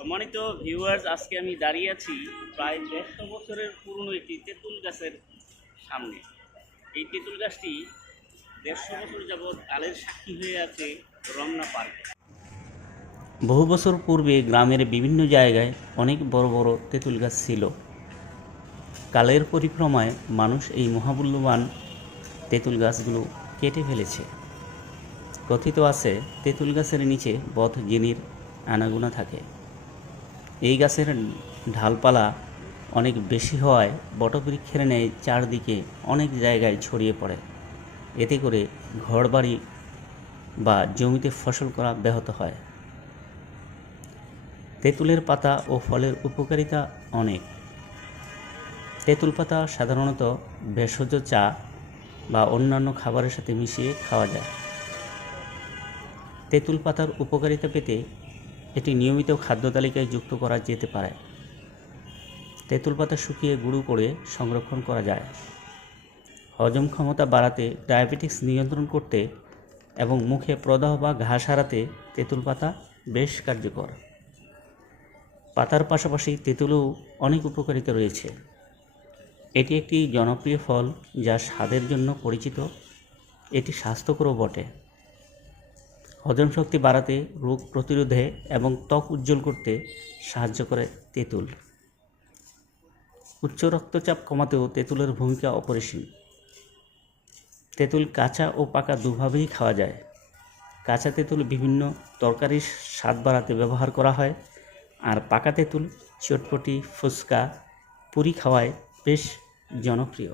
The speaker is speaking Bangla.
সম্মানিত ভিউয়ার্স, আজকে আমি দাঁড়িয়ে আছি প্রায় 150 বছরের পুরনো একটি তেঁতুল গাছের সামনে। এই তেঁতুল গাছটি 150 বছর যাবৎ কালের সাক্ষী হয়ে আছে রমনা পার্কে। বহু বছর পূর্বে গ্রামের বিভিন্ন জায়গায় অনেক বড় বড় তেঁতুল গাছ ছিল। কালের পরিক্রমায় মানুষ এই মহামূল্যবান তেঁতুল গাছগুলো কেটে ফেলেছে। কথিত আছে তেঁতুল গাছের নিচে বদ জিনির আনাগোনা থাকে। এই গাছের ঢালপালা অনেক বেশি হওয়ায় বটবৃক্ষের ন্যায় চারদিকে অনেক জায়গায় ছড়িয়ে পড়ে। এতে করে ঘরবাড়ি বা জমিতে ফসল করা ব্যাহত হয়। তেঁতুলের পাতা ও ফলের উপকারিতা অনেক। তেঁতুল পাতা সাধারণত ভেষজ চা বা অন্যান্য খাবারের সাথে মিশিয়ে খাওয়া যায়। তেঁতুল পাতার উপকারিতা পেতে এটি নিয়মিত খাদ্য তালিকায় যুক্ত করা যেতে পারে। তেঁতুল পাতা শুকিয়ে গুঁড়ো করে সংরক্ষণ করা যায়। হজম ক্ষমতা বাড়াতে, ডায়াবেটিস নিয়ন্ত্রণ করতে এবং মুখে প্রদাহ বা ঘা সারাতে তেঁতুল পাতা বেশ কার্যকর। পাতার পাশাপাশি তেঁতুলেও অনেক উপকারিতা রয়েছে। এটি একটি জনপ্রিয় ফল যা স্বাদের জন্য পরিচিত। এটি স্বাস্থ্যকরও বটে। হজম শক্তি বাড়াতে, রোগ প্রতিরোধে এবং ত্বক উজ্জ্বল করতে সাহায্য করে তেঁতুল। উচ্চ রক্তচাপ কমাতেও তেঁতুলের ভূমিকা অপরিসীম। তেঁতুল কাঁচা ও পাকা দুভাবেই খাওয়া যায়। কাঁচা তেঁতুল বিভিন্ন তরকারির স্বাদ বাড়াতে ব্যবহার করা হয়, আর পাকা তেঁতুল চটপটি, ফুচকা, পুরি খাওয়ায় বেশ জনপ্রিয়।